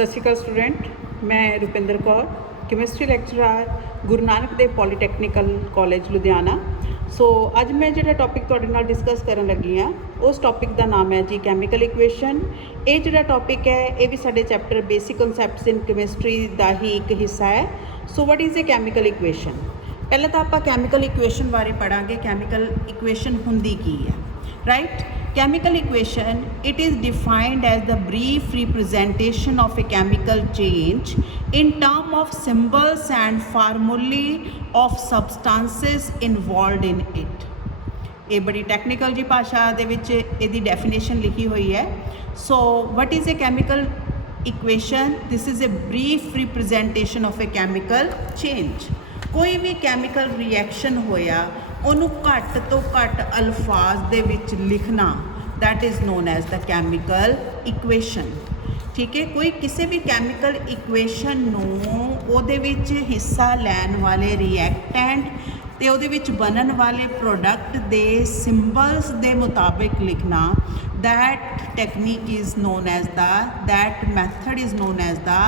सत श्री अकाल स्टूडेंट, मैं Rupinder Kaur, chemistry lecturer Guru Nanak Dev पॉलीटैक्निकल college Ludhiana. सो अज मैं जो टॉपिक तुहाडे नाल डिस्कस करन लगी हाँ उस टॉपिक का नाम है जी कैमिकल इक्वेशन। ये जो टॉपिक है ये भी साडे चैप्टर बेसिक कॉन्सैप्ट्स इन केमिस्ट्री का ही एक हिस्सा है। So what is a chemical equation? पहले तो आप कैमिकल इक्वेशन बारे पढ़ांगे। कैमिकल इक्वेशन हुंदी की है, right? Chemical equation, it is defined as the brief representation of a chemical change in terms of symbols and formulae of substances involved in it. ये बड़ी technical जी भाषा दे विच इहदी डेफिनेशन लिखी हुई है। So what is a chemical equation? This is a brief representation of a chemical change. कोई भी chemical reaction होया उन्होंने घट तो घट अल्फाज दे विच लिखना, that is known as the chemical equation. ठीक है, कोई किसी भी कैमिकल इक्वेशन उहदे विच हिस्सा लैन वाले रिएक्टेंट ते उहदे विच बनन वाले प्रोडक्ट दे सिंबल्स दे मुताबिक लिखना, that technique is known as the, that method is known as the,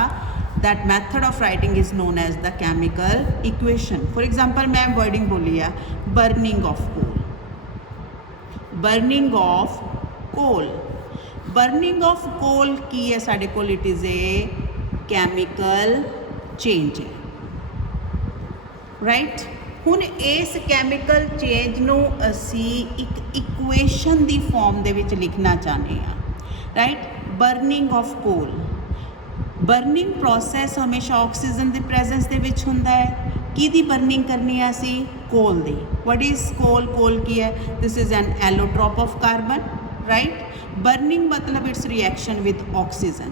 that method of writing is known as the chemical equation. For example, मैं wording बोली है burning of coal, burning of coal, burning of coal की है साढ़े कोल, it is a chemical change, right? हुन इस chemical change नू असी एक equation दी form दे विच लिखना चाहते हैं, right? burning of coal, burning process हमेशा ऑक्सीजन की प्रेजेंस दे विच हुंदा है। किहदी बर्निंग करनी है असी? कोल दी। What is coal? कोल की है? This is an allotrope of carbon, right? Burning मतलब it's reaction with oxygen.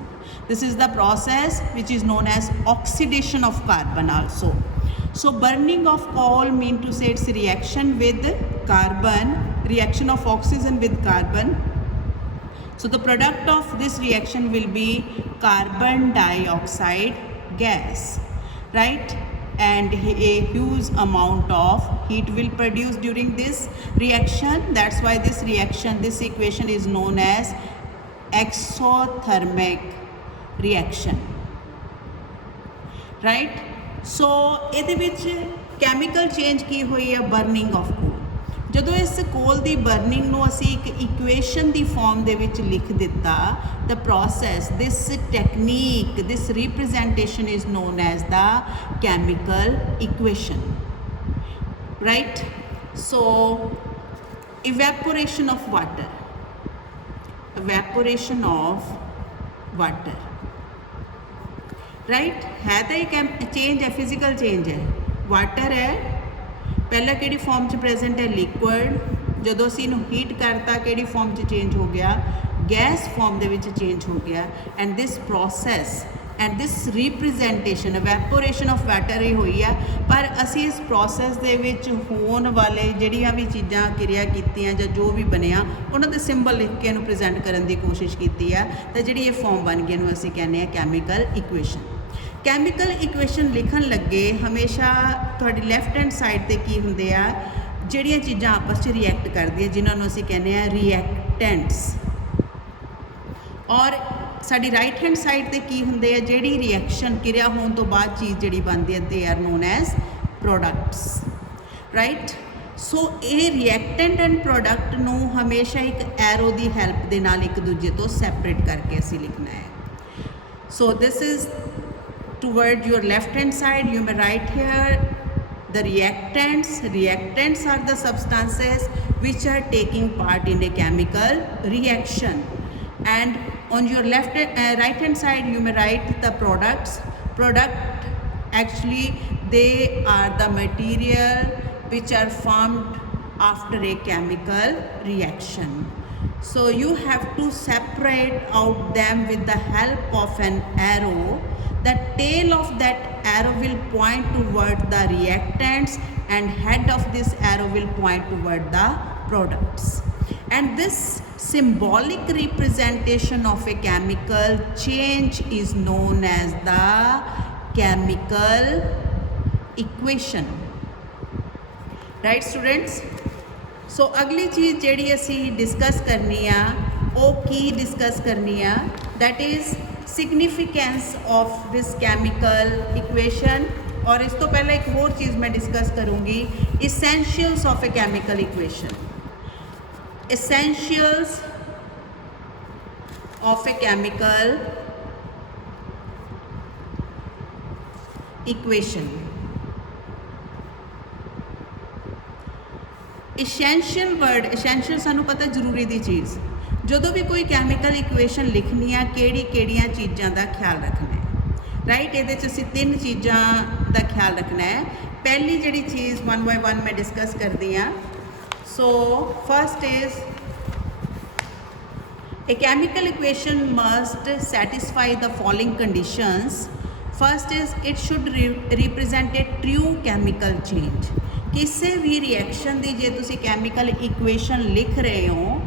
This is the process which is known as oxidation of carbon also. So burning of coal mean to say it's reaction with carbon, reaction of oxygen with carbon. So the product of this reaction will be carbon dioxide gas, right? And a huge amount of heat will produce during this reaction. That's why this reaction, this equation is known as exothermic reaction, right? So ਇਹਦੇ ਵਿੱਚ chemical change की हुई है burning of coal। ਜਦੋਂ ਇਸ ਕੋਲ ਦੀ burning ਨੂੰ ਅਸੀਂ ਇੱਕ ਇਕੁਏਸ਼ਨ ਦੀ ਫਾਰਮ ਦੇ ਵਿੱਚ ਲਿਖ ਦਿੱਤਾ, the process, this technique, this representation is known as the chemical equation, right? So evaporation of water, evaporation of water, right? ਹੈ ਤਾਂ ਇਹ ਚੇਂਜ ਹੈ, ਫਿਜ਼ੀਕਲ ਚੇਂਜ ਹੈ। ਵਾਟਰ है पहला किहड़ी फॉर्म च प्रेजेंट है? लिक्विड। जदों असीं इहनूं हीट करता किहड़ी फॉर्म च चेंज हो गया? गैस फॉर्म दे विच चेंज हो गया। And this process and this representation, evaporation of water ही हुई है। पर असीं इस प्रोसैस दे विच होण वाले जिहड़ियां भी चीज़ां क्रिया कीतियां जां जो भी बनिया उन्हां दे सिंबल लिख के इहनूं प्रेजेंट करन दी कोशिश कीती है, तो जिहड़ी ये फॉर्म बन गई इहनूं असीं कहने आ कैमिकल इक्वेशन। कैमिकल इक्वेशन लिखन लगे हमेशा तुहाडी लैफ्ट हैंड साइड ते की हुंदे आ, जिहड़ियां चीज़ां आपस च रिएक्ट करदियां जिन्हां असीं कहने आ रिएक्टेंट्स, और साडी राइट हैंड साइड ते की हुंदे आ जिहड़ी रिएक्शन क्रिया होने तो बाद चीज़ जिहड़ी बनदी है, they are known as products, right? So ये रिएक्टेंट एंड प्रोडक्ट नूं हमेशा एक एरो की हैल्प दे नाल एक दूजे तो सैपरेट करके असीं लिखना है। सो this is toward your left hand side, you may write here the reactants. Reactants are the substances which are taking part in a chemical reaction, and on your right hand side you may write the products. Product, actually they are the material which are formed after a chemical reaction. So you have to separate out them with the help of an arrow. The tail of that arrow will point toward the reactants and head of this arrow will point toward the products. And this symbolic representation of a chemical change is known as the chemical equation, right students? So अगली चीज़ जिहड़ी असी discuss करनी आ, वो की discuss करनी आ? That is significance of this chemical equation. और इस तो पहले एक और चीज़ मैं डिस्कस करूँगी, essentials of a chemical equation. essentials of a chemical equation। essential word, essential सानू पता जरूरी दी चीज़, ਜਦੋਂ भी कोई chemical equation लिखनी है ਕਿਹੜੀਆਂ चीज़ों का ख्याल रखना है, राइट। ਇਹਦੇ 'ਚ ਅਸੀਂ 3 चीज़ों का ख्याल रखना है। पहली जिहड़ी चीज़ 1 by 1 मैं डिस्कस करती हाँ। So first is a chemical equation must satisfy the following conditions। First is it should represent a true chemical change। किसी भी रिएक्शन की जे तुसी chemical equation लिख रहे हो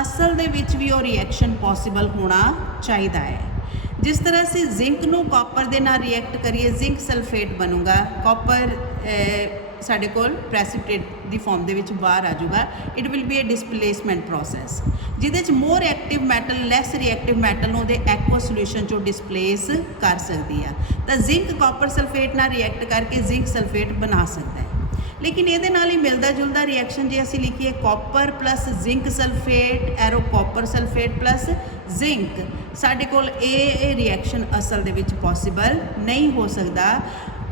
असल दे विच भी वो रिएक्शन पॉसिबल होना चाहिए है। जिस तरह से जिंक नू कॉपर दे नाल रिएक्ट करिए जिंक सल्फेट बनूगा, कॉपर साडे कोल प्रेसिपिटेट दी फॉर्म दे विच बाहर आ जाऊगा। It will be a displacement process जिहदे च more active metal less reactive metal नूं दे एक्वा सोल्यूशन चों डिसप्लेस कर सकती है। तो जिंक कॉपर सल्फेट नाल रिएक्ट करके जिंक सल्फेट बना सकता है। लेकिन ये नाल ही मिलता जुलता रिएक्शन जे असीं लिखीए copper plus zinc sulphate arrow copper sulphate plus zinc, साडे कोल ये रिएक्शन असल दे विच पॉसिबल नहीं हो सकता,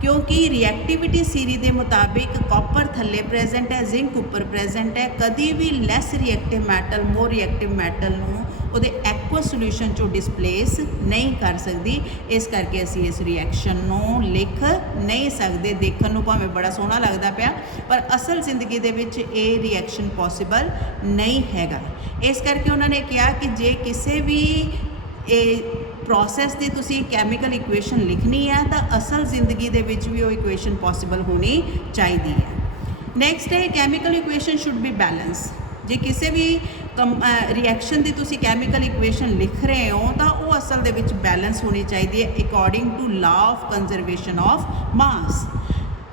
क्योंकि रिएक्टिविटी सीरी के मुताबिक कॉपर थले प्रेजेंट है जिंक उपर प्रेजेंट है। कभी भी less reactive metal more reactive metal वो एक्वा सोल्यूशन चो डिसप्लेस नहीं कर सकती। इस करके असी इस रिएक्शन को लिख नहीं सकते। देखने को भावें बड़ा सोहना लगता पाया पर असल जिंदगी दे विच ये रिएक्शन पॉसिबल नहीं हैगा। इस करके उन्होंने कहा कि जे किसी भी प्रोसैस की तुसी कैमिकल इक्वेशन लिखनी है तो असल जिंदगी दे विच भी वो इक्वेशन पॉसिबल होनी चाहिए है। नैक्सट है chemical equation should be balance. जे किसी भी रिएक्शन की तुसी कैमिकल इक्वेशन लिख रहे हो तो वो असल दे विच बैलेंस होनी चाहिए है according to law of conservation of mass.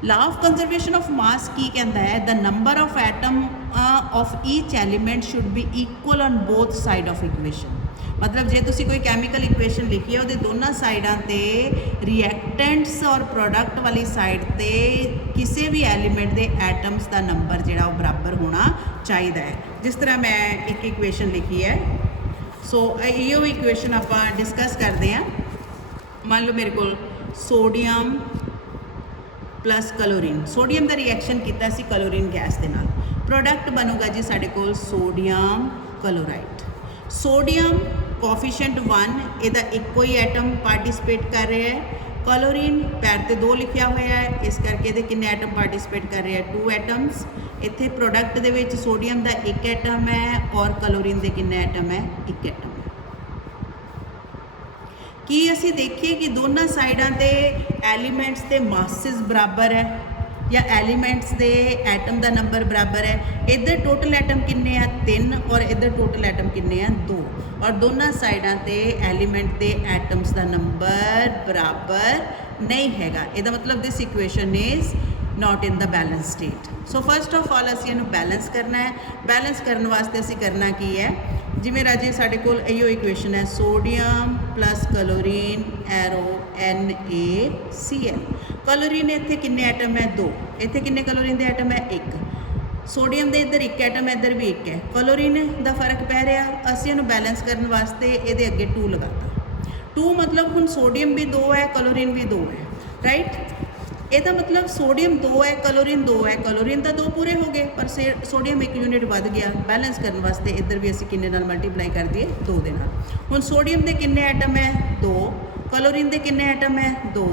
Law of conservation of mass की कहता है the number of atom of each element should be equal on both side of equation. मतलब जे तुसी कोई कैमिकल इक्वेशन लिखी है वो दोनों साइडों ते रिएक्टेंट्स और प्रोडक्ट वाली साइड ते किसी भी एलीमेंट के एटम्स का नंबर जिहड़ा वो बराबर होना चाहिए है। जिस तरह मैं एक इक्वेशन लिखी है, सो यो इक्वेशन आप डिस्कस करते हैं। मान लो मेरे को सोडियम प्लस क्लोरीन, सोडियम का रिएक्शन किया सी क्लोरीन गैस के नाल, प्रोडक्ट बनूगा जी साडे कोल सोडियम क्लोराइड। सोडियम कोफिशिएंट 1 ਇਹਦਾ ਇੱਕੋ ਹੀ ਐਟਮ ਪਾਰਟਿਸਿਪੇਟ ਕਰ ਰਿਹਾ ਹੈ। क्लोरीन पैर ते 2 लिखिया हुआ है, इस करके ये किन्ने एटम पार्टिसिपेट कर रहे हैं 2 एटम्स। इत्थे प्रोडक्ट दे विच सोडियम का 1 एटम है और क्लोरीन के किन्ने एटम है 1 एटम है। कि असी देखिए कि दोनों साइडों ते एलीमेंट्स के मासिस बराबर है या एलीमेंट्स के एटम का नंबर बराबर है। इधर टोटल एटम किन्ने हैं 3 और इधर टोटल एटम किन्ने हैं 2 और दोनों साइडों ते एलीमेंट के एटम्स का नंबर बराबर नहीं हैगा। इहदा मतलब this equation is not in the balance state. So first of all असीं इहनूं बैलेंस करना है। बैलेंस करने वास्ते असीं करना की है, जिवें राजे साडे कोल इहो इक्वेशन है sodium plus chlorine arrow NaCl। Chlorine इत्थे किन्ने एटम है 2, इत्थे किन्ने क्लोरीन के एटम है 1, सोडियम के इधर 1 एटम इधर भी 1 है। क्लोरीन का फर्क पै रहा, असीं इहनूं बैलेंस करने वास्ते इहदे अगे 2 लगाता। 2 मतलब हुण सोडियम भी 2 है क्लोरीन भी 2 है, राइट। ਇਹਦਾ मतलब सोडियम 2 है क्लोरीन 2 है, क्लोरीन तो 2 पूरे हो गए पर सोडियम 1 यूनिट बढ़ गया। बैलेंस करने वास्ते इधर भी असीं किन्ने नाल मल्टीप्लाई कर दिए 2 दे नाल। हुण सोडियम के किन्ने एटम है 2, क्लोरीन के किन्ने एटम है 2,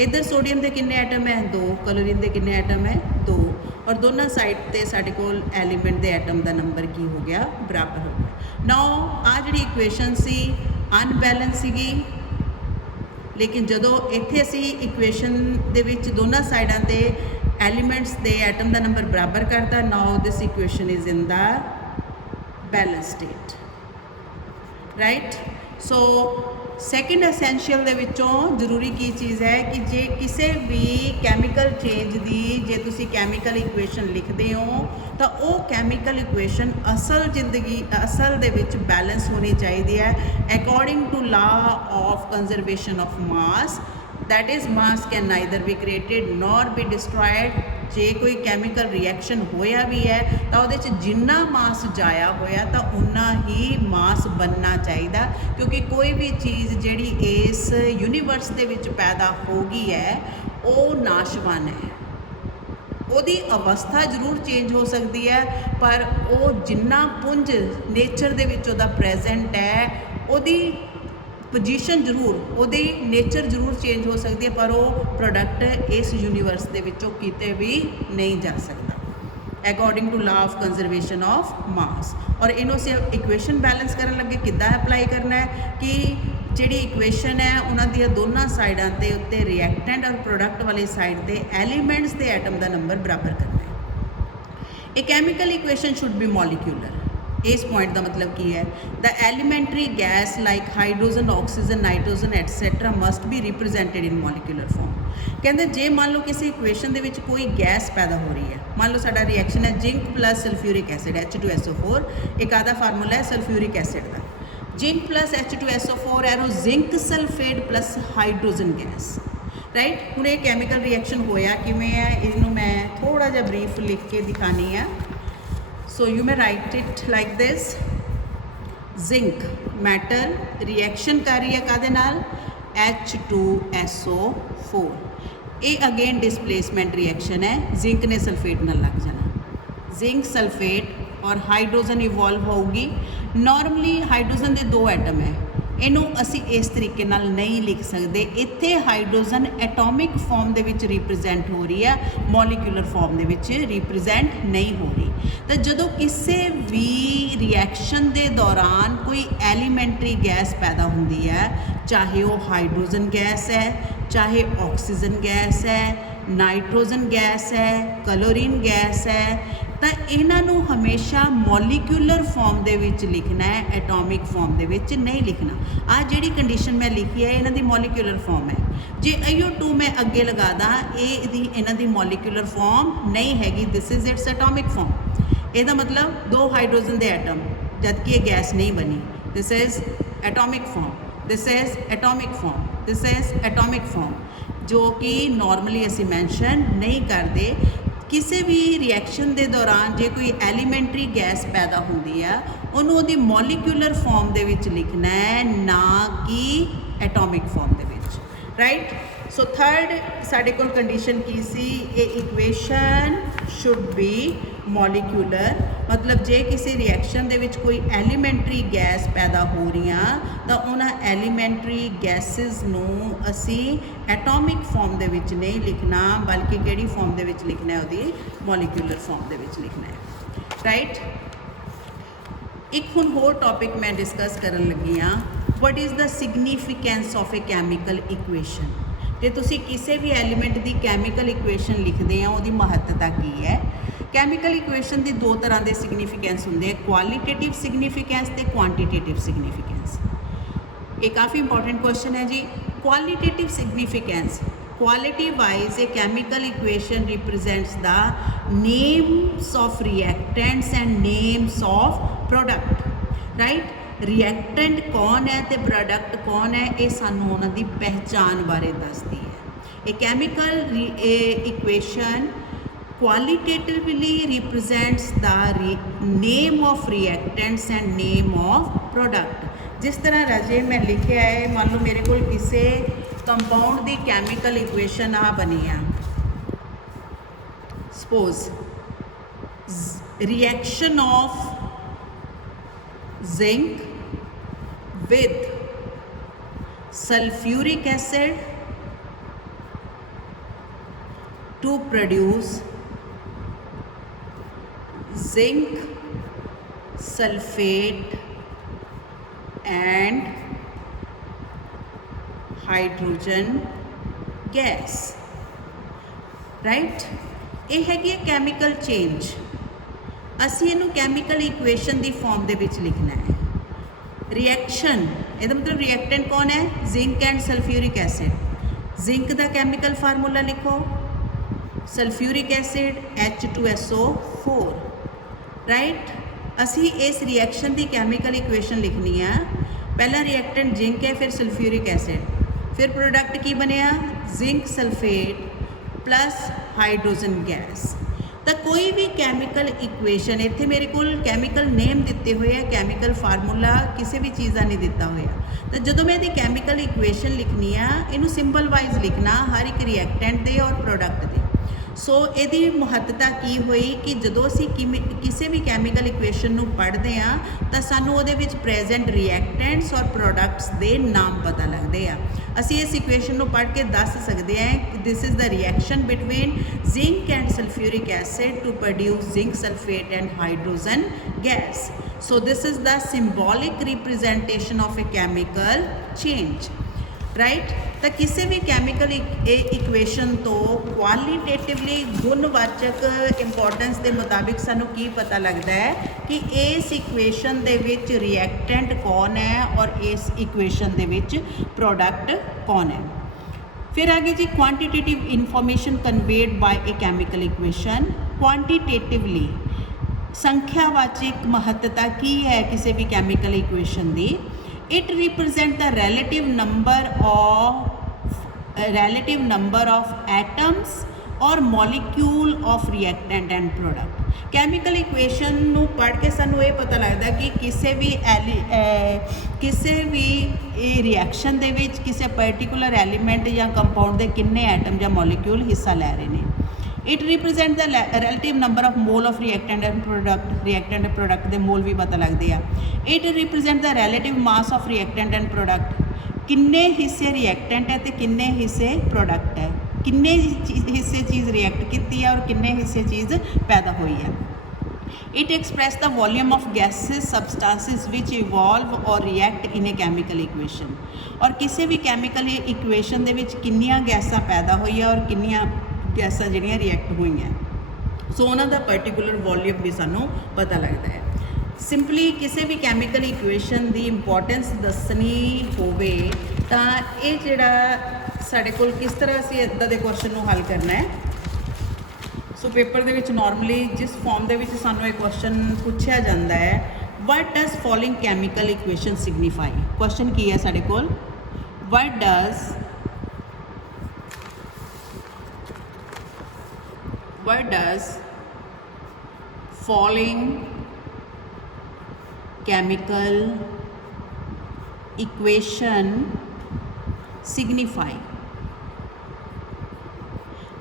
इधर सोडियम के किन्ने एटम है 2, क्लोरीन के किन्ने एटम है 2 और दोनों साइड ते साडे कोल एलीमेंट के एटम का नंबर की हो गया बराबर हो गया। नाउ आ जिहड़ी इक्वेशन सी अनबैलेंस सीगी, लेकिन जदों इत्थे असी इक्वेशन दे विच दोनों साइडों ते एलीमेंट्स के एटम का नंबर बराबर करता, now this equation is in the balance state, right. So second essential ਦੇ ਵਿੱਚੋਂ ਜ਼ਰੂਰੀ ਕੀ ਚੀਜ਼ ਹੈ ਕਿ ਜੇ ਕਿਸੇ ਵੀ ਕੈਮੀਕਲ ਚੇਂਜ ਦੀ ਜੇ ਤੁਸੀਂ ਕੈਮੀਕਲ ਇਕੁਏਸ਼ਨ ਲਿਖਦੇ ਹੋ ਤਾਂ ਉਹ ਕੈਮੀਕਲ ਇਕੁਏਸ਼ਨ ਅਸਲ ਦੇ ਵਿੱਚ ਬੈਲੈਂਸ ਹੋਣੀ ਚਾਹੀਦੀ ਹੈ according to law of conservation of mass, that is mass can neither be created nor be destroyed। ਜੇ ਕੋਈ ਕੈਮੀਕਲ ਰਿਐਕਸ਼ਨ ਹੋਇਆ ਵੀ ਹੈ ਤਾਂ ਉਹਦੇ 'ਚ ਜਿੰਨਾ ਮਾਸ ਜਾਇਆ ਹੋਇਆ ਤਾਂ ਉਨਾ ਹੀ ਮਾਸ ਬਣਨਾ ਚਾਹੀਦਾ, ਕਿਉਂਕਿ ਕੋਈ ਵੀ ਚੀਜ਼ ਜਿਹੜੀ ਇਸ ਯੂਨੀਵਰਸ ਦੇ ਵਿੱਚ ਪੈਦਾ ਹੋ ਗਈ ਹੈ ਉਹ ਨਾਸ਼ਵਾਨ ਹੈ। ਉਹਦੀ ਅਵਸਥਾ ਜ਼ਰੂਰ ਚੇਂਜ ਹੋ ਸਕਦੀ ਹੈ ਪਰ ਉਹ ਜਿੰਨਾ ਪੁੰਜ ਨੇਚਰ ਦੇ ਵਿੱਚ ਉਹਦਾ ਪ੍ਰੈਜ਼ੈਂਟ ਹੈ ਉਹਦੀ ਪੋਜੀਸ਼ਨ ਜ਼ਰੂਰ, ਉਹਦੀ ਨੇਚਰ ਜ਼ਰੂਰ ਚੇਂਜ ਹੋ ਸਕਦੀ ਹੈ ਪਰ ਉਹ ਪ੍ਰੋਡਕਟ ਇਸ ਯੂਨੀਵਰਸ ਦੇ ਵਿੱਚੋਂ ਕਿਤੇ ਵੀ ਨਹੀਂ ਜਾ ਸਕਦਾ according to law of conservation of mass. ਔਰ ਇਹਨੂੰ ਅਸੀਂ ਇਕੁਏਸ਼ਨ ਬੈਲੈਂਸ ਕਰਨ ਲੱਗੇ ਕਿੱਦਾਂ ਅਪਲਾਈ ਕਰਨਾ ਹੈ ਕਿ ਜਿਹੜੀ ਇਕੁਏਸ਼ਨ ਹੈ ਉਹਨਾਂ ਦੀਆਂ ਦੋਨਾਂ ਸਾਈਡਾਂ ਤੇ ਉੱਤੇ ਰਿਐਕਟੈਂਟ ਔਰ ਪ੍ਰੋਡਕਟ ਵਾਲੀ ਸਾਈਡ ਤੇ ਐਲੀਮੈਂਟਸ ਦੇ ਐਟਮ ਦਾ ਨੰਬਰ ਬਰਾਬਰ ਕਰਨਾ ਹੈ। ਇਹ chemical equation should be molecular. ਇਸ ਪੁਆਇੰਟ ਦਾ ਮਤਲਬ ਕੀ ਹੈ, the elementary gas like hydrogen, oxygen, nitrogen etcetera must be represented in molecular form. ਕਹਿੰਦੇ ਜੇ ਮੰਨ ਲਓ ਕਿਸੇ ਇਕੁਏਸ਼ਨ ਦੇ ਵਿੱਚ ਕੋਈ ਗੈਸ ਪੈਦਾ ਹੋ ਰਹੀ ਹੈ, ਮੰਨ ਲਓ ਸਾਡਾ ਰਿਐਕਸ਼ਨ ਹੈ zinc plus sulphuric acid H2SO4, ਇੱਕ ਆਦਾ ਫਾਰਮੂਲਾ ਹੈ ਸਲਫਿਊਰਿਕ ਐਸਿਡ ਦਾ, zinc plus H2SO4 arrow zinc sulphate plus hydrogen gas, right. ਹੁਣ ਇਹ ਕੈਮੀਕਲ ਰਿਐਕਸ਼ਨ ਹੋਇਆ ਕਿਵੇਂ ਹੈ, ਇਹਨੂੰ ਮੈਂ ਥੋੜਾ ਜਿਹਾ ਬਰੀਫ ਲਿਖ ਕੇ ਦਿਖਾਣੀ ਆ। So you may write it like this, zinc metal reaction कर रही है कादे नाल H2SO4, ये अगेन डिसप्लेसमेंट रिएक्शन है, जिंक ने सल्फेट नाल लग जाना, जिंक सल्फेट और हाइड्रोजन इवॉल्व होगी। नॉर्मली हाइड्रोजन के 2 एटम है, ਇਹਨੂੰ ਅਸੀਂ ਇਸ ਤਰੀਕੇ ਨਾਲ ਨਹੀਂ ਲਿਖ ਸਕਦੇ। ਇੱਥੇ ਹਾਈਡਰੋਜਨ ਐਟੋਮਿਕ ਫਾਰਮ ਦੇ ਵਿੱਚ ਰਿਪਰੈਜ਼ੈਂਟ ਹੋ ਰਹੀ ਹੈ, ਮੋਲੀਕਿਊਲਰ ਫਾਰਮ ਦੇ ਵਿੱਚ ਰਿਪਰੈਜ਼ੈਂਟ ਨਹੀਂ ਹੋ ਰਹੀ। ਤਾਂ ਜਦੋਂ ਕਿਸੇ ਵੀ ਰਿਐਕਸ਼ਨ ਦੇ ਦੌਰਾਨ ਕੋਈ ਐਲੀਮੈਂਟਰੀ ਗੈਸ ਪੈਦਾ ਹੁੰਦੀ ਹੈ, ਚਾਹੇ ਉਹ ਹਾਈਡਰੋਜਨ ਗੈਸ ਹੈ, ਚਾਹੇ ਆਕਸੀਜਨ ਗੈਸ ਹੈ, ਨਾਈਟ੍ਰੋਜਨ ਗੈਸ ਹੈ, ਕਲੋਰੀਨ ਗੈਸ ਹੈ, ਤਾਂ ਇਹਨਾਂ ਨੂੰ ਹਮੇਸ਼ਾ ਮੋਲੀਕਿਊਲਰ ਫਾਰਮ ਦੇ ਵਿੱਚ ਲਿਖਣਾ ਹੈ, ਐਟੋਮਿਕ ਫਾਰਮ ਦੇ ਵਿੱਚ ਨਹੀਂ ਲਿਖਣਾ। ਆਹ ਜਿਹੜੀ ਕੰਡੀਸ਼ਨ ਮੈਂ ਲਿਖੀ ਹੈ ਇਹਨਾਂ ਦੀ ਮੋਲੀਕਿਊਲਰ ਫਾਰਮ ਹੈ। ਜੇ AO2 ਮੈਂ ਅੱਗੇ ਲਗਾ ਦਾਂ, ਇਹਨਾਂ ਦੀ ਮੋਲੀਕਿਊਲਰ ਫਾਰਮ ਨਹੀਂ ਹੈਗੀ, this is its atomic form. ਇਹਦਾ ਮਤਲਬ 2 ਹਾਈਡਰੋਜਨ ਦੇ ਐਟਮ, ਜਦਕਿ ਇਹ ਗੈਸ ਨਹੀਂ ਬਣੀ, this is atomic form, this is atomic form, this is atomic form, ਜੋ ਕਿ ਨਾਰਮਲੀ ਅਸੀਂ ਮੈਂਸ਼ਨ ਨਹੀਂ ਕਰਦੇ। ਕਿਸੇ ਵੀ ਰਿਐਕਸ਼ਨ ਦੇ ਦੌਰਾਨ ਜੇ ਕੋਈ ਐਲੀਮੈਂਟਰੀ ਗੈਸ ਪੈਦਾ ਹੁੰਦੀ ਆ, ਉਹਨੂੰ ਉਹਦੀ ਮੋਲੀਕਿਊਲਰ ਫਾਰਮ ਦੇ ਵਿੱਚ ਲਿਖਣਾ ਹੈ, ਨਾ ਕਿ ਐਟੋਮਿਕ ਫਾਰਮ ਦੇ ਵਿੱਚ, ਰਾਈਟ। ਸੋ ਥਰਡ ਸਾਡੇ ਕੋਲ ਕੰਡੀਸ਼ਨ ਕੀ ਸੀ, ਇਹ ਇਕੁਏਸ਼ਨ ਸ਼ੁੱਡ ਬੀ ਮੋਲੀਕਿਊਲਰ, ਮਤਲਬ ਜੇ ਕਿਸੇ ਰਿਐਕਸ਼ਨ ਦੇ ਵਿੱਚ ਕੋਈ ਐਲੀਮੈਂਟਰੀ ਗੈਸ ਪੈਦਾ ਹੋ ਰਹੀਆਂ ਤਾਂ ਉਹਨਾਂ ਐਲੀਮੈਂਟਰੀ ਗੈਸਿਸ ਨੂੰ ਅਸੀਂ ਐਟੋਮਿਕ ਫਾਰਮ ਦੇ ਵਿੱਚ ਨਹੀਂ ਲਿਖਣਾ, ਬਲਕਿ ਕਿਹੜੀ ਫਾਰਮ ਦੇ ਵਿੱਚ ਲਿਖਣਾ ਹੈ, ਉਹਦੀ ਮੋਲੀਕਿਊਲਰ ਫਾਰਮ ਦੇ ਵਿੱਚ ਲਿਖਣਾ ਹੈ, ਰਾਈਟ। ਇੱਕ ਹੁਣ ਹੋਰ ਟੌਪਿਕ ਮੈਂ ਡਿਸਕਸ ਕਰਨ ਲੱਗੀ ਹਾਂ, what is the significance of A chemical equation. ਜੇ ਤੁਸੀਂ ਕਿਸੇ ਵੀ ਐਲੀਮੈਂਟ ਦੀ ਕੈਮੀਕਲ ਇਕੁਏਸ਼ਨ ਲਿਖਦੇ ਆ, ਉਹਦੀ ਮਹੱਤਤਾ ਕੀ ਹੈ। ਕੈਮੀਕਲ ਇਕੁਏਸ਼ਨ ਦੀ 2 ਤਰ੍ਹਾਂ ਦੇ ਸਿਗਨੀਫੀਕੈਂਸ ਹੁੰਦੇ ਆ, ਕੁਆਲੀਟੇਟਿਵ ਸਿਗਨੀਫੀਕੈਂਸ ਤੇ ਕੁਆਂਟੀਟੇਟਿਵ ਸਿਗਨੀਫੀਕੈਂਸ। ਇਹ ਕਾਫੀ ਇੰਪੋਰਟੈਂਟ ਕੁਐਸਚਨ ਹੈ ਜੀ। ਕੁਆਲੀਟੇਟਿਵ significance, quality wise a chemical equation represents the names of reactants and names of product, right। reactant कौन है तो product कौन है, ये सानू उन्हां दी पहचान बारे दसदी है। a chemical equation qualitatively represents the name of reactants and name of product। जिस तरह राजे मैं लिखा है, मान लो मेरे को किसी कंपाउंड की कैमिकल इक्वेशन आ बनी है, suppose reaction of zinc with sulfuric acid to produce zinc sulfate and hydrogen gas, right. ये हैगी कैमिकल चेंज, असी इनू कैमिकल इक्वेशन की फॉर्म दे विच लिखना है। रिएक्शन ਇਹਦਾ मतलब रिएक्टेंट कौन है zinc and sulphuric acid zinc का केमिकल फार्मूला लिखो सल्फ्यूरिक एसिड H2SO4 राइट असी इस रिएक्शन की केमिकल इक्वेशन लिखनी है पहला रिएक्टेंट जिंक है फिर सल्फ्यूरिक एसिड फिर प्रोडक्ट की बनया zinc sulphate plus hydrogen gas तो कोई भी कैमिकल इक्वेशन इत्थे मेरे को कैमिकल नेम दिते हुए है कैमिकल फार्मूला किसी भी चीज़ का नहीं दिता हुआ तो जो मैं यदि कैमिकल इक्वेशन लिखनी है इनू सिंबल वाइज लिखना हर एक रिएक्टेंट दे और प्रोडक्ट दे सो यदी महत्ता की हुई कि जो असी किसी भी कैमिकल इक्वेशन नू पढ़ते हैं तो सानू उहदे विच प्रेजेंट रिएक्टेंट्स और प्रोडक्ट्स दे नाम पता लगते हैं असी इस इक्वेशन नू पढ़ के दस सकते हैं this is the reaction between zinc and sulphuric acid to produce zinc sulphate and hydrogen gas so this is the symbolic representation of a chemical change right तो किसी भी कैमिकल इक्वेशन तो क्वालिटेटिवली गुणवाचक इंपॉर्टेंस के मुताबिक सानू की पता लगता है कि इस इक्वेशन दे विच रिएक्टेंट कौन है और इस इक्वेशन दे विच प्रोडक्ट कौन है फिर आगे जी quantitative information conveyed by a chemical equation quantitatively संख्यावाचक महत्ता की है किसी भी केमिकल इक्वेशन की it represent the relative number of atoms or molecule of reactant and product chemical equation नू पढ़ के सानू ये पता लगता कि किसी भी रिएक्शन दे विच किसी पर्टिकुलर एलीमेंट या कंपाउंड के किन्ने एटम या मॉलिक्यूल हिस्सा लै रहे हैं it represent the relative number of mole of reactant and product के मोल भी पता लगते हैं it represent the relative mass of reactant and product किन्ने हिस्से रिएक्टेंट है तो किन्ने हिस्से प्रोडक्ट है किन्ने हिस्से चीज़ रिएक्ट की है और किन्ने हिस्से चीज़ पैदा हुई है it express the volume of gases substances which evolve or react in a chemical equation और किसी भी कैमिकल इक्वेशन दे विच किन्नियां गैसां पैदा हुई है और किन्नियां गैसां जिहड़ियां रिएक्ट हुई हैं सो उन्हां दा पर्टिकुलर वॉल्यूम भी सानू पता लगता है सिंपली किसी भी कैमिकल इक्वेशन की इंपॉर्टेंस दसनी होवे तां ये जिहड़ा साडे कोल किस तरह असीं इदां दे क्वेश्चन नूं हल करना है सो पेपर दे विच नॉर्मली जिस फॉर्म दे विच सानू ये क्वेश्चन पूछा जाता है what does following chemical equation signify question की है साडे कोल what does following chemical equation signify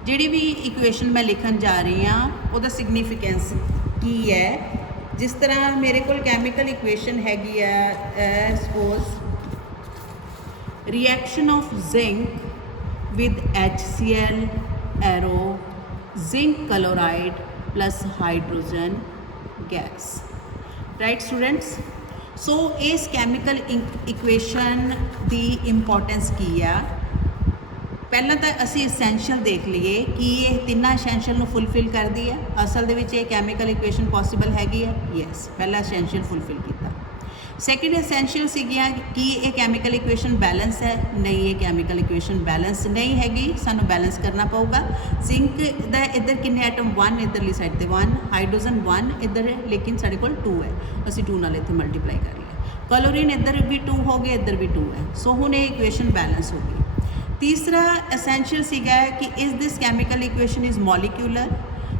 जिहड़ी भी इक्वेशन मैं लिखन जा रही हाँ उसका सिग्निफिकेंस की है जिस तरह मेरे को केमिकल इक्वेशन हैगी है suppose reaction of zinc with HCl arrow zinc chloride plus hydrogen gas right students so इस कैमिकल इक्वेशन की इंपॉर्टेंस की है पहला तो असी essential देख लीए कि ये तीनों essential ਨੂੰ फुलफिल करती है असल दे विच ये कैमिकल इक्वेशन पॉसिबल हैगी है यस पहला essential फुलफिल किया सैकेंड essential सीगियां कि ये कैमिकल इक्वेशन बैलेंस है नहीं ये कैमिकल इक्वेशन बैलेंस नहीं हैगी सानू बैलेंस करना पऊगा जिंक दा इधर किन्ने एटम 1 इधरली साइड ते 1 हाइड्रोजन 1 इधर है लेकिन साडे कोल 2 है असी 2 नाल इत्थे मल्टीप्लाई कर लिया क्लोरीन इधर भी 2 हो गए इधर भी 2 है सो हुण ये इक्वेशन बैलेंस हो गई तीसरा essential सीगा कि is this chemical equation is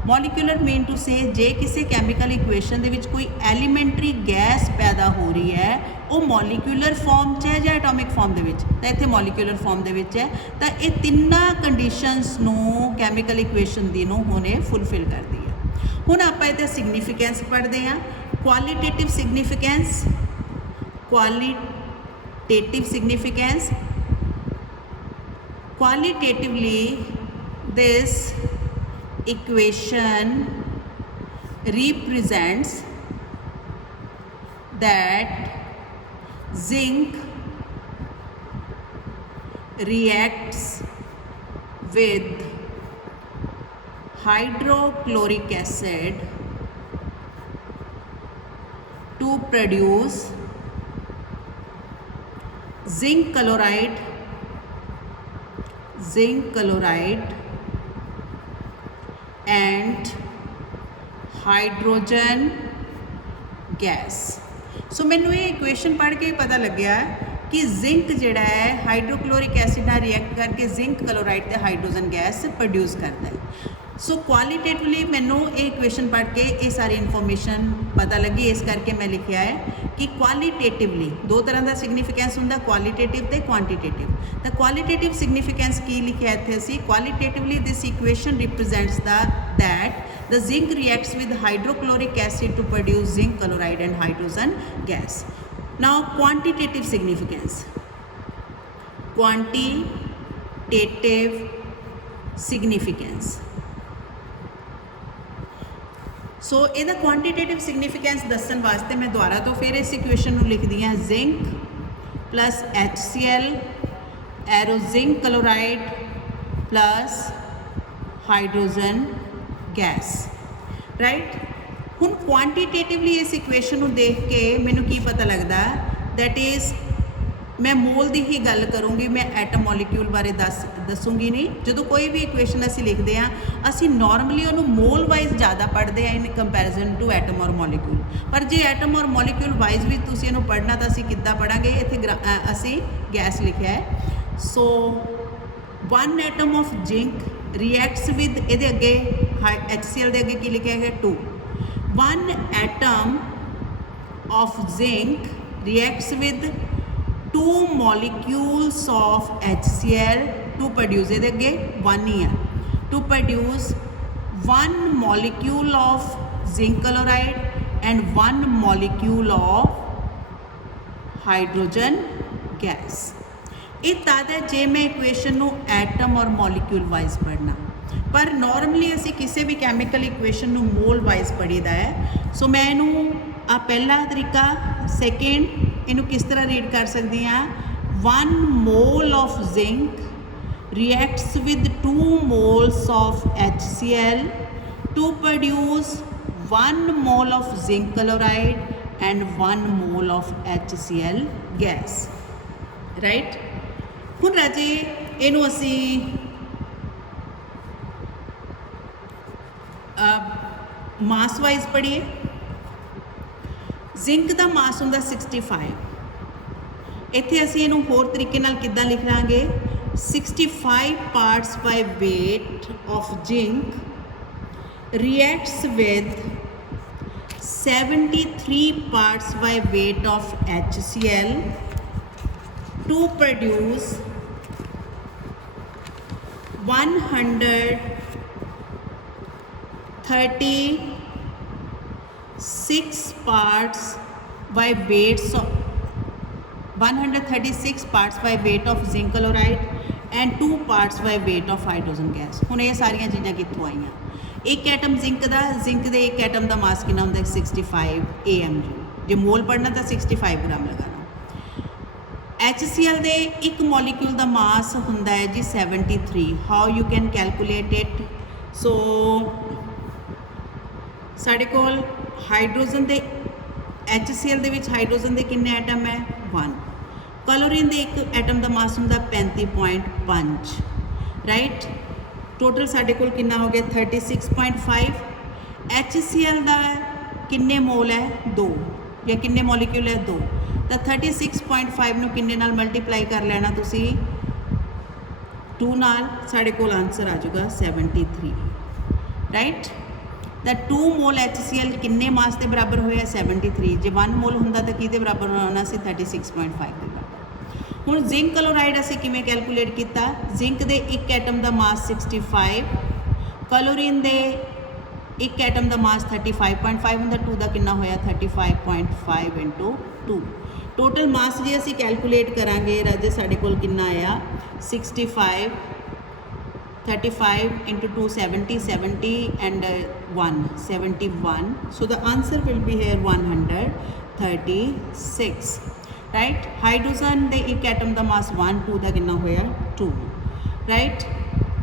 molecular mean to say जे किसी कैमिकल इक्वेशन दे विच कोई एलीमेंटरी गैस पैदा हो रही है वो मॉलिक्यूलर फॉर्म च है या एटॉमिक फॉर्म दे विच तो इत्थे मॉलिक्यूलर फॉर्म दे विच है तो ये तिन्ना कंडीशनस नूं कैमिकल इक्वेशन दी नूं हुणे फुलफिल करती है हुण आपां इहदा सिग्नीफिकेंस पढ़ते हैं qualitative सिग्नीफिकेंस qualitatively this equation represents that zinc reacts with hydrochloric acid to produce zinc chloride and hydrogen gas. So मैनू ये इक्वेशन पढ़ के पता लग्या कि जिंक जिहड़ा है हाइड्रोक्लोरिक एसिड नाल रिएक्ट करके जिंक क्लोराइड ते हाइड्रोजन गैस प्रोड्यूस करता है। सो क्वालिटेटिवली मैनू ये इक्वेशन पढ़ के ये सारी इन्फॉर्मेशन पता लगी, इस करके मैं लिखा है कि क्वालिटेटिवली दो तरह का सिग्निफिकेंस हुंदा, क्वालिटेटिव ते क्वांटिटेटिव। द क्वालिटेटिव सिग्निफिकेंस की लिखा इत्थे असीं, qualitatively this equation represents that the zinc reacts with hydrochloric acid to produce zinc chloride and hydrogen gas. Now quantitative significance, सो ਇਹਦਾ क्वांटिटेटिव significance ਦੱਸਣ ਵਾਸਤੇ मैं ਦੁਬਾਰਾ ਤੋਂ ਫਿਰ ਇਸ ਇਕੁਏਸ਼ਨ ਨੂੰ ਲਿਖਦੀ ਹਾਂ, zinc plus HCl arrow zinc chloride plus hydrogen gas, right. हुण क्वांटिटेटिवली इस इक्वेशन को देख के मैनू की पता लगता, दैट इज़ मैं मोल की ही गल करूँगी, मैं एटम मॉलिक्यूल बारे दसूँगी नहीं। जो कोई भी इक्वेशन असी लिखते हैं असी नॉर्मली उन्होंने मोल वाइज ज़्यादा पढ़ते हैं इन कंपैरिजन टू एटम और मॉलिक्यूल, पर जे एटम और मॉलिक्यूल वाइज भी तुसीं इहनूं पढ़ना तो असी किद्दां पढ़ांगे। इत्थे असी गैस लिखा है। सो 1 atom of zinc reacts with, ये अगे HCl के अगे की लिखा है 2। 1 atom of zinc reacts with 2 molecules of HCl to produce, ये अगे 1 ही है, to produce 1 molecule of zinc chloride and 1 molecule of hydrogen gas. ये तद है जे मैं इक्वेशन नू एटम और मॉलिक्यूल वाइज पढ़ना, पर नॉर्मली असी किसी भी कैमिकल इक्वेशन नू मोल वाइज पढ़ीदा है। सो मैं इनू आ पहला तरीका, सैकेंड इनू किस तरह रीड कर सकती हाँ, 1 mole of zinc reacts with 2 moles of HCl to produce 1 mole of zinc chloride and 1 mole of HCl gas, right. हुण राजे इनू असी मास वाइज पढ़िए। जिंक का मास होंदा 65, इत्थे असी इनू होर तरीके नाल किद्दां लिख लांगे, 65 parts by weight of zinc reacts with 73 parts by weight of HCl to produce 136 parts by weights of 136 parts by weight of zinc chloride and 2 parts by weight of hydrogen gas। हुण ये सारियां चीज़ां कित्थों आईयां? एक atom zinc दे एक atom का मास कितना होंदा 65 AMG, जे मोल पढ़ना तो 65 ग्राम लगाना। HCl दे एक मॉलिक्यूल का मास हुंदा है जी 73। How you can calculate it? So साढ़े कोल हाइड्रोजन दे HCl दे विच हाइड्रोजन दे किन्ने एटम है 1। क्लोरीन दे एक एटम का मास हुंदा 35.5, राइट। टोटल साढ़े कोल किन्ना हो गया 36.5। HCl दा किन्ने मोल है 2, या किन्ने मॉलिक्यूल है 2, तो 36.5 नूं किन्ने नाल मल्टीप्लाई कर लेना तुसी 2 नाल, साढ़े कोल आंसर आ जाएगा 73, राइट। द 2 मोल HCl किन्ने मास के बराबर होया 73, जे 1 मोल हुंदा तो किहदे बराबर होना सी 36.5 के बराबर। हुण जिंक क्लोराइड असी किवें कैलकुलेट किया? जिंक दे एक एटम का मास 65, क्लोरीन दे एक एटम का मास 35.5 हुंदा, 2 का कितना होया 35.5 × 2। टोटल मास जी असी कैलकुलेट करांगे राजे साढ़े कोल कितना आया 65, 35 × 2 70, 70 and 1 71। So the answer will be here 136, right. Hydrogen दे एक एटम का मास 1, 2 का कितना होया 2, राइट।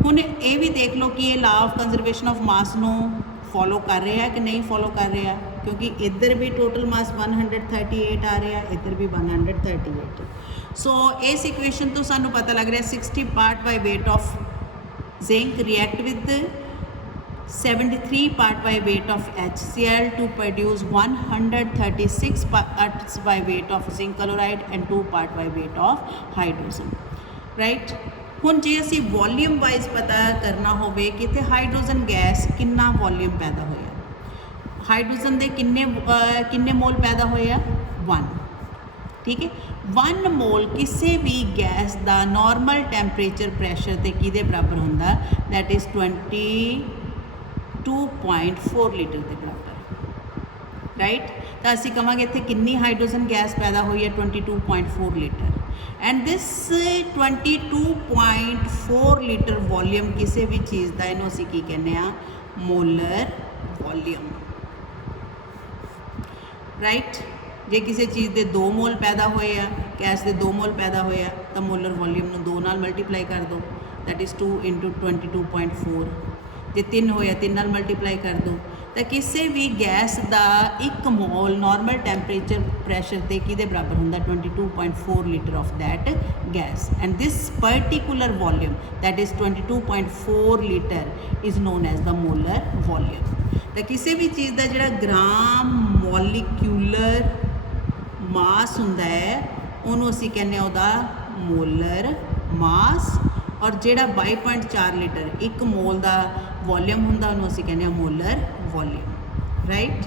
हुण ये भी देख लो कि ये लॉ ऑफ कंजरवेशन ऑफ मास नूं फॉलो कर रहे हैं कि नहीं फॉलो कर रहे हैं, क्योंकि इधर भी टोटल मास 138 आ रहा है, इधर भी 138। सो इस इक्वेशन तो सानू पता लग रहा है 60 part by weight of zinc react with 73 part by weight of HCl to produce 136 parts by weight of zinc chloride and 2 part by weight of hydrogen. Right? ਹੁਣ ਜੇ ਅਸੀਂ ਵੋਲੀਅਮ ਵਾਈਜ਼ ਪਤਾ ਕਰਨਾ ਹੋਵੇ ਕਿ ਇੱਥੇ ਹਾਈਡਰੋਜਨ ਗੈਸ ਕਿੰਨਾ volume ਪੈਦਾ ਹੋਇਆ, ਹਾਈਡਰੋਜਨ ਦੇ ਕਿੰਨੇ ਮੋਲ ਪੈਦਾ ਹੋਏ ਆ 1, ਠੀਕ ਹੈ। 1 ਮੋਲ ਕਿਸੇ ਵੀ ਗੈਸ ਦਾ ਨਾਰਮਲ ਟੈਂਪਰੇਚਰ ਪ੍ਰੈਸ਼ਰ ਤੇ ਕਿਹਦੇ ਬਰਾਬਰ ਹੁੰਦਾ, ਦੈਟ ਇਜ਼ 22.4 ਲੀਟਰ ਦੇ ਬਰਾਬਰ, ਰਾਈਟ। ਤਾਂ ਅਸੀਂ ਕਹਾਂਗੇ ਇੱਥੇ ਕਿੰਨੀ ਹਾਈਡਰੋਜਨ ਗੈਸ ਪੈਦਾ ਹੋਈ ਹੈ 22.4 litre. And this 22.4 litre volume ਕਿਸੇ ਵੀ ਚੀਜ਼ ਦਾ ਇਹਨੂੰ ਅਸੀਂ ਕੀ ਕਹਿੰਦੇ ਆ, ਮੋਲਰ ਵੋਲੀਅਮ, ਰਾਈਟ। ਜੇ ਕਿਸੇ ਚੀਜ਼ ਦੇ 2 ਮੋਲ ਪੈਦਾ ਹੋਏ ਆ, ਗੈਸ ਦੇ 2 ਮੋਲ ਪੈਦਾ ਹੋਏ ਆ, ਤਾਂ ਮੋਲਰ ਵੋਲੀਅਮ ਨੂੰ 2 ਨਾਲ ਮਲਟੀਪਲਾਈ ਕਰ ਦਿਓ, ਦੈਟ ਇਜ਼ 2 × 22.4। ਜੇ 3 ਹੋਇਆ 3 ਨਾਲ ਮਲਟੀਪਲਾਈ ਕਰ ਦਿਓ। ਤਾਂ ਕਿਸੇ ਵੀ ਗੈਸ ਦਾ 1 ਮੋਲ ਨਾਰਮਲ ਟੈਂਪਰੇਚਰ ਪ੍ਰੈਸ਼ਰ ਤੇ ਕਿਹਦੇ ਬਰਾਬਰ ਹੁੰਦਾ 22.4 litre of that gas. And this particular volume that is 22.4 litre is known as the molar volume. ਤਾਂ ਕਿਸੇ ਵੀ ਚੀਜ਼ ਦਾ ਜਿਹੜਾ ਗ੍ਰਾਮ ਮੋਲੀਕਿਊਲਰ ਮਾਸ ਹੁੰਦਾ ਹੈ ਉਹਨੂੰ ਅਸੀਂ ਕਹਿੰਦੇ ਹਾਂ ਉਹਦਾ ਮੋਲਰ ਮਾਸ, ਔਰ ਜਿਹੜਾ 22.4 ਲੀਟਰ 1 ਮੋਲ ਦਾ ਵੋਲੀਅਮ ਹੁੰਦਾ ਉਹਨੂੰ ਅਸੀਂ ਕਹਿੰਦੇ ਹਾਂ molar volume, right.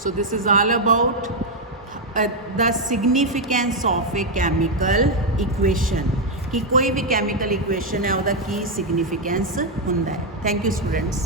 So this is all about the significance of a chemical equation, कि कोई भी chemical equation है ਉਹਦਾ ਕੀ significance ਹੁੰਦਾ ਹੈ। Thank you students।